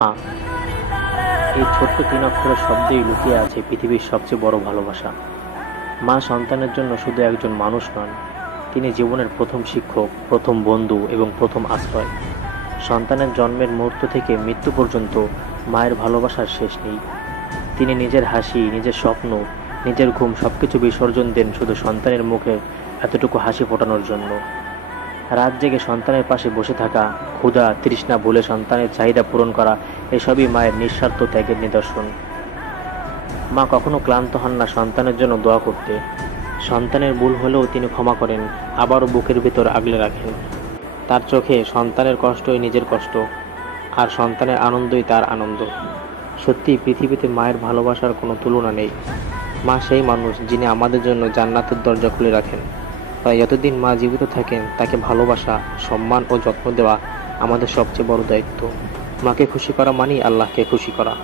মা, এই ছোট্ট ৩ অক্ষরের শব্দেই লুকিয়ে আছে পৃথিবীর সবচেয়ে বড় ভালোবাসা। মা সন্তানের জন্য শুধু একজন মানুষ নন, তিনি জীবনের প্রথম শিক্ষক, প্রথম বন্ধু এবং প্রথম আশ্রয়। সন্তানের জন্মের মুহূর্ত থেকে মৃত্যু পর্যন্ত মায়ের ভালোবাসার শেষ নেই। তিনি নিজের হাসি, নিজের স্বপ্ন, নিজের ঘুম সবকিছু বিসর্জন দেন শুধু সন্তানের মুখে এতটুকু হাসি ফোটানোর জন্য। রাত জেগে সন্তানের পাশে বসে থাকা, ক্ষুধা তৃষ্ণা ভুলে সন্তানের চাহিদা পূরণ করা, এসবই মায়ের নিঃস্বার্থ ত্যাগের নিদর্শন। মা কখনো ক্লান্ত হন না সন্তানের জন্য দোয়া করতে। সন্তানের ভুল হলেও তিনি ক্ষমা করেন, আবারও বুকের ভেতর আগলে রাখেন। তার চোখে সন্তানের কষ্টই নিজের কষ্ট, আর সন্তানের আনন্দই তার আনন্দ। সত্যি পৃথিবীতে মায়ের ভালোবাসার কোনো তুলনা নেই। মা সেই মানুষ যিনি আমাদের জন্য জান্নাতের দরজা খুলে রাখেন। তাই যতদিন মা জীবিত থাকেন তাকে ভালোবাসা, সম্মান ও যত্ন দেওয়া আমাদের সবচেয়ে বড় দায়িত্ব। মাকে খুশি করা মানেই আল্লাহকে খুশি করা।